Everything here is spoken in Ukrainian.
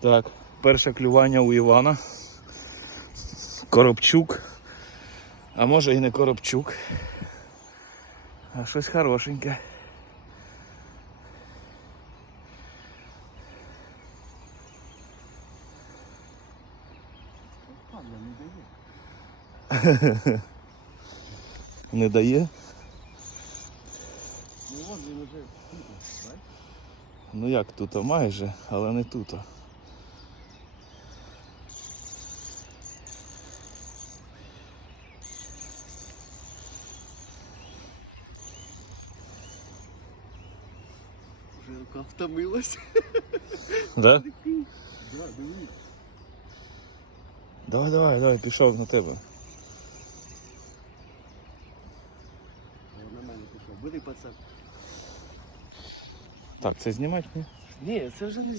Так, перше клювання у Івана. Коробчук. А може і не Коробчук. А щось хорошеньке. Не дає. Не дає? Ну от він уже? Ну як тут, майже, але не тут. Рука втомилась. Да? Да, диви. Давай, давай, давай, пішов на тебе. На мене пішов. Бери пацан. Так, це знімати? Ні? Це вже не